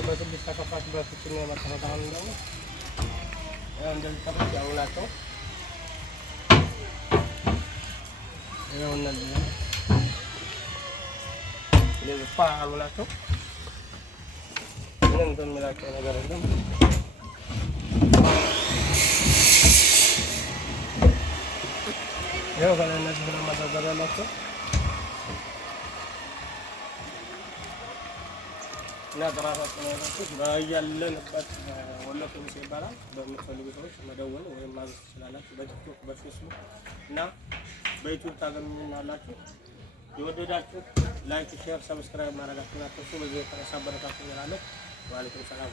በትልቅ ተከፋች በፍጹም ነው መከፋታውን ነው እንደዚህ ተከፋች ያውላቸው ያው እነዚህ ለፋ አሉላቸው ምንም ተምላቸው ነገር የለም ያው ከነዚህ ስለማታዘጋላቸው እና ጥራታቸው ነው ያለንበት ወሎ ኬሚሴ ይባላል። በምትፈልጉ ሰዎች መደወል ወይም ማዘዝ ትችላላችሁ። በቲክቶክ በፌስቡክ እና በዩቲዩብ ታገኙናላችሁ። የወደዳችሁ ላይክ፣ ሼር፣ ሰብስክራይብ ማድረጋችሁን አትርሱ። በዚህ የተነሳ አበረታችሁ ይላል። ወአለይኩም ሰላም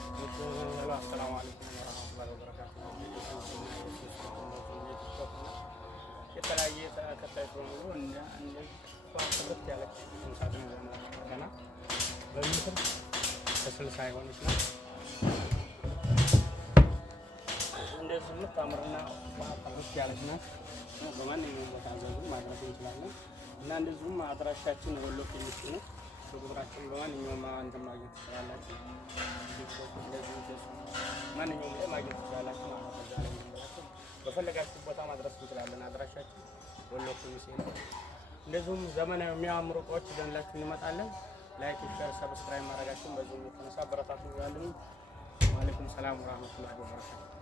السلام عليكم ورحمة الله وبركاته. የተለያየ ተከታይ በሙሉ እንደ ቋንቋት ያለች እንሳደም ገና በሚስል ከስልሳ አይሆንሽ ነው እንደዚህ የምታምርና ቋንቋት ያለች ናት። በማንኛውም ቦታ ዘዙ ማድረስ እንችላለን እና እንደዚሁም አድራሻችን ወሎ ኬሚሴ ነው። ቁጥራችን በማንኛውም አንተም ማግኘት ትችላላችሁ። ማንኛውም ላይ ማግኘት ትችላላችሁ ማለት ነው። በፈለጋችሁ ቦታ ማድረስ እንችላለን። አድራሻችን ወሎ ኬሚሴ ነው። እንደዚሁም ዘመናዊ የሚያምሩ እቃዎች ይዘንላችሁ እንመጣለን። ላይክ፣ ሼር፣ ሰብስክራይብ ማድረጋችሁን በዚህ የተነሳ አበረታቱ ይላሉ። ወአለይኩም ሰላም ወራህመቱላሂ ወበረካቱ።